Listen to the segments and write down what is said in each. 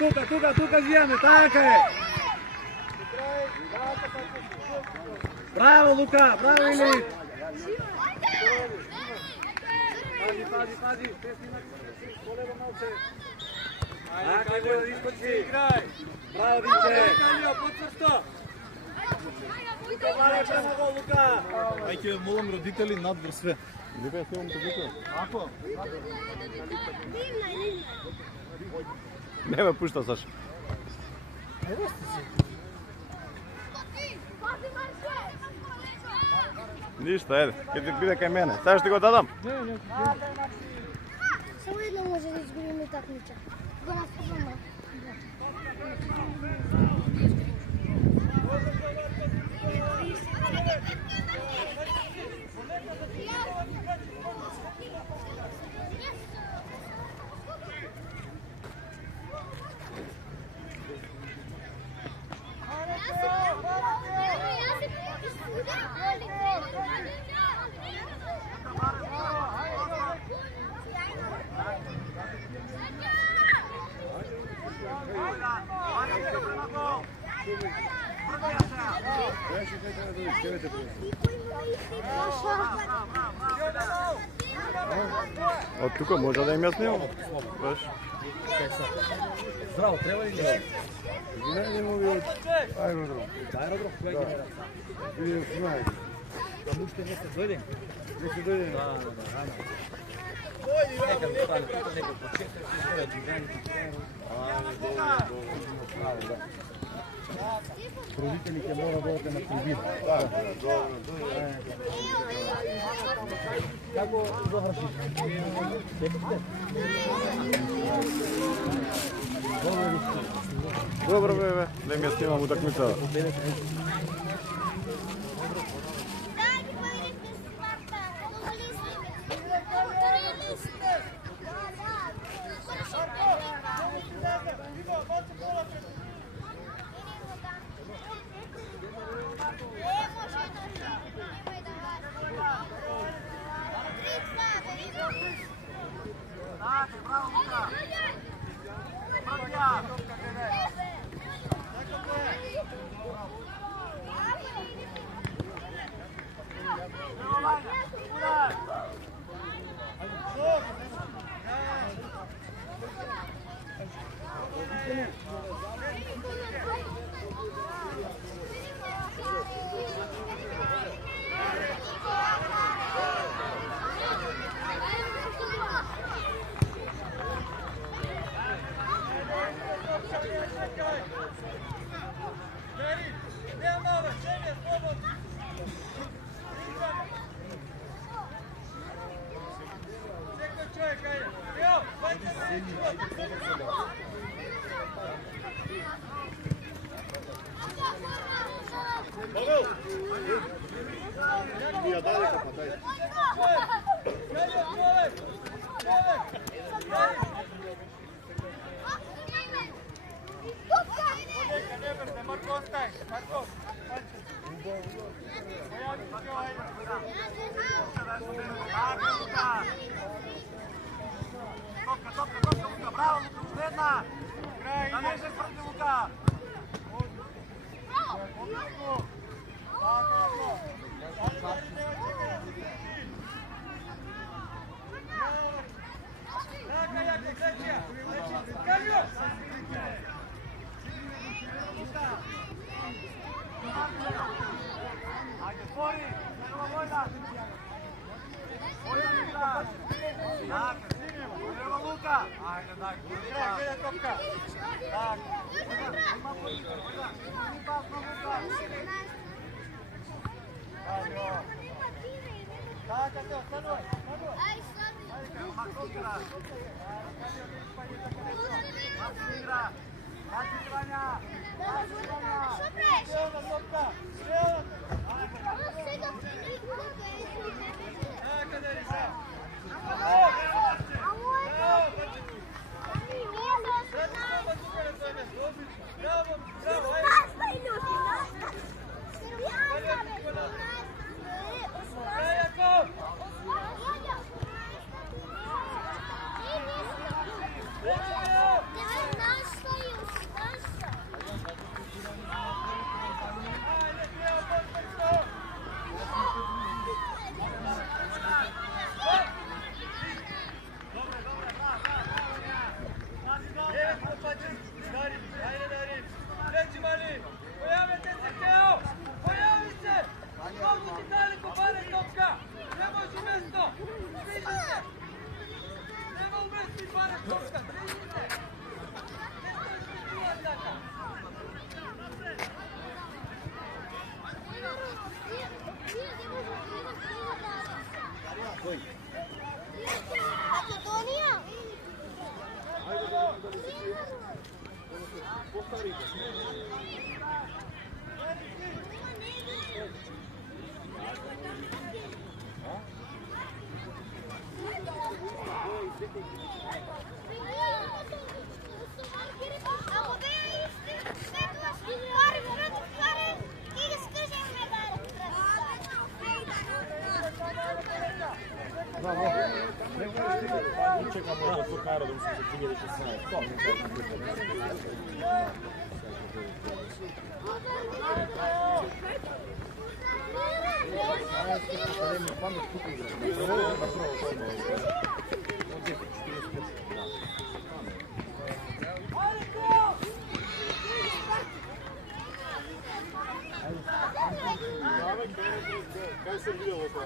Лука! Тука живееме, така е! Браво, Лука! Браво, Или! Пази! Те снимат колебо малце. Така, може да изкочи. Браво, Динче! Лука! Ајде, молам родители надвор све. Дека се момто вика. Ако? Не ме пушта, Саша. Ништа, еде, ќе ти биде кај мене. Сега ќе го дадам. Само едно може да изгубиме такмича. Го наспомнам. Од тука може да им ја снимам. Баш. Здраво, треба ли не? Не му ви од аеродром. Аеродром, која генерација? Видим снимај. Да му ще не се дојдем? Не се дојде. Да. Нека да стане тука, нека по 4 минути движење. Родители ќе мора да одите на трибина. Како заврши? Добро бе, да ми ја снимам утакмицата. Čekamo da to narodom se 2016. Kaj sam vidjelo to?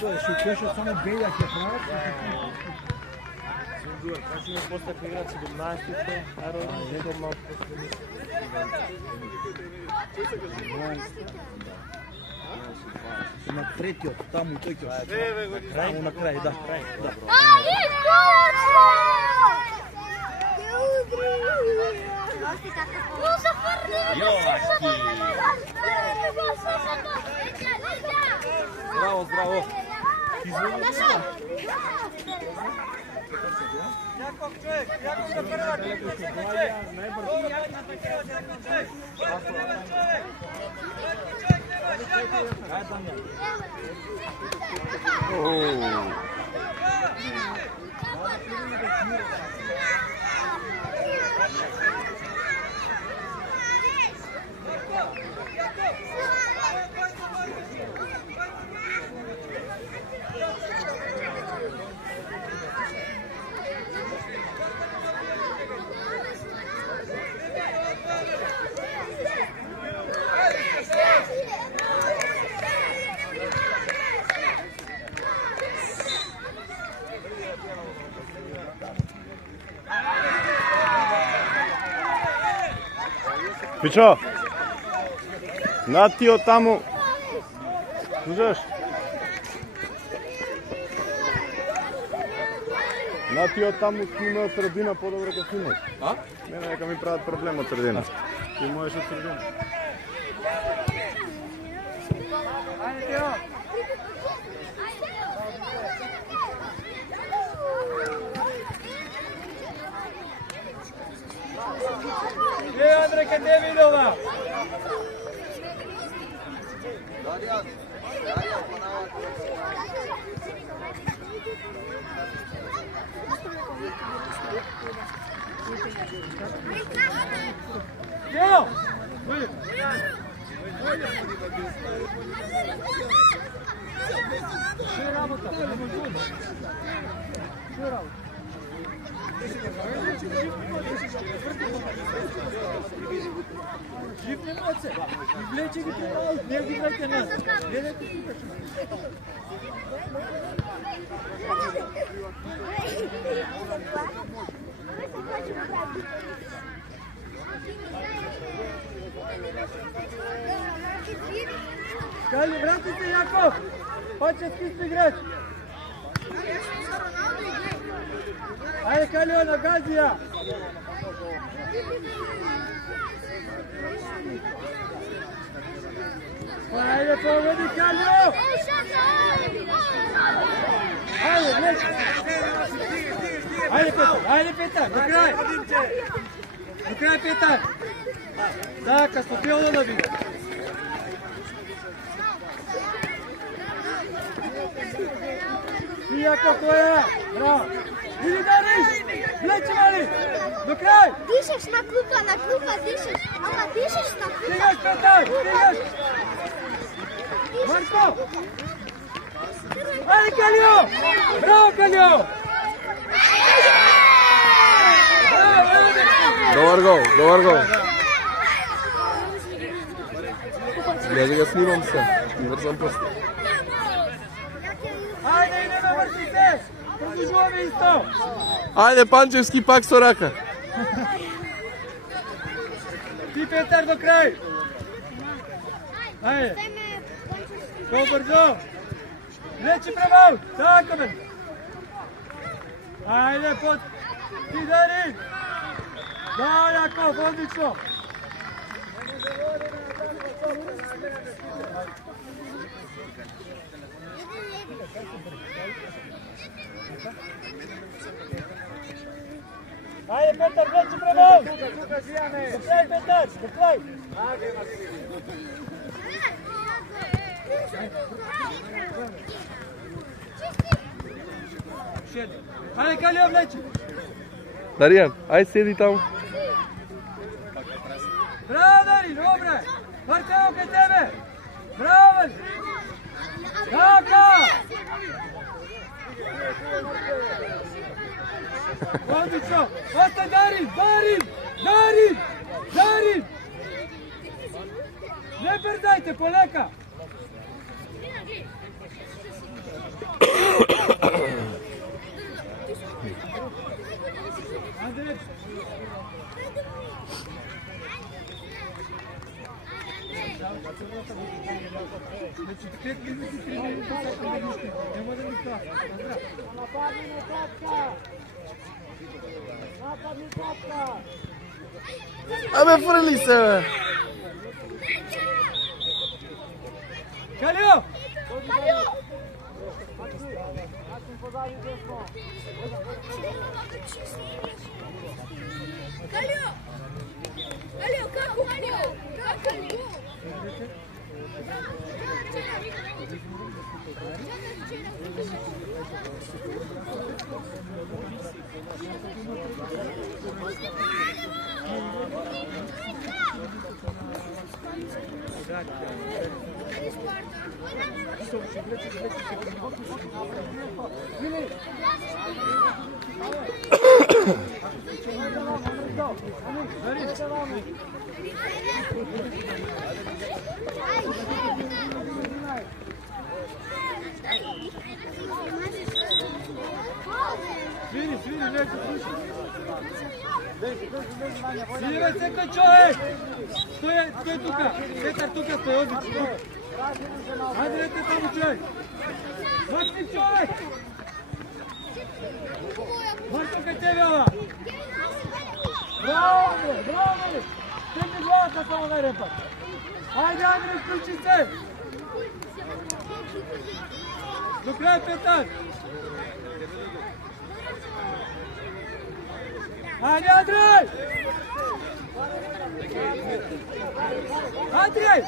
To je šutiošo samo beljak je prav. Singur, kasnije postao igrač 17-te, naravno, malo Na третиот, таму тој ќе. Крај на крај, да, крај, да. Браво, браво. Јаков човек, Јаков за прва Пичо, натио таму, слушаш? Натио таму си има средина по-добро ке си имаш. А? Мене нека ми прават проблем од средина. Ти можеш од средина. Андре, ке те видела? Дел! Что работа? Что работа? Жив не може. Влече ги това, не ги върте нас. Гледайте тук. Кали, врати се, Яков! Почет чисто играч! Ajde Kaljona, Gazija! Ajde, povedi Kaljo! Ajde, vleči! Ajde Petar, do kraja! Do kraja Petar! Така, стопило да биде. Иако која? Браво. Иди Дариш! Влечи мали! До крај! Дишеш на клупа, дишеш. Ама дишеш на клупа. Стигаш, Петар, стигаш! Марко! Ајде, Калио! Браво, Калио! Добар гол. Гледай го снимам се. Не врзам просто. Ајде, идеме вршите! Продолжуваме исто! Ајде, Панчевски пак со рака. Ти, Петар, до крај! Ајде! Побрзо! Влечи према! Така бе! Ајде, под... Ти, Дарин! Да, Јаков, одлично! Ајде, Петар, влечи према! До крај, Петар, до крај! Ајде, Калио, влечи! Даријан, ајде седи таму. Браво, Дарин, добре! Маркао кај тебе! Браво, Дарин! Така! Одлично! Остај, Дарин! Не брзајте, полека! Андрей! Значи, 5 минути, 3 минути, сега да нищо. Нема да ни това. Абе, фрли се, бе. Калио! Калио, како? Свири, неко слушай. Свири, бе, секој човек! Стој тука! Петар тука стој, одлично! Ајде, рете таму човек! Максим човек! Марко кај тебе, ова! Браво, бе! Тегни главата само на репа! Ајде, Андре, вклучи се! До крај, Петар! Ајде, Андрей! Андрей!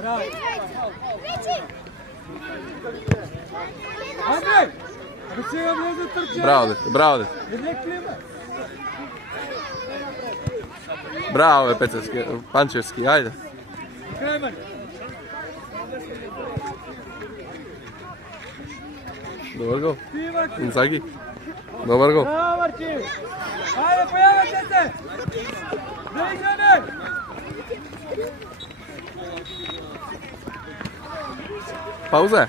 Браво! Андрей! Абе сега влезе трче! Браво, Не клима! Браво, Пецевски, Панчевски, ајде. Кремер! Добар гол. Ти, Марки! Инзаги. Добар гол. Браво, Марки! Ајде, појавате се! Да играме! Пауза.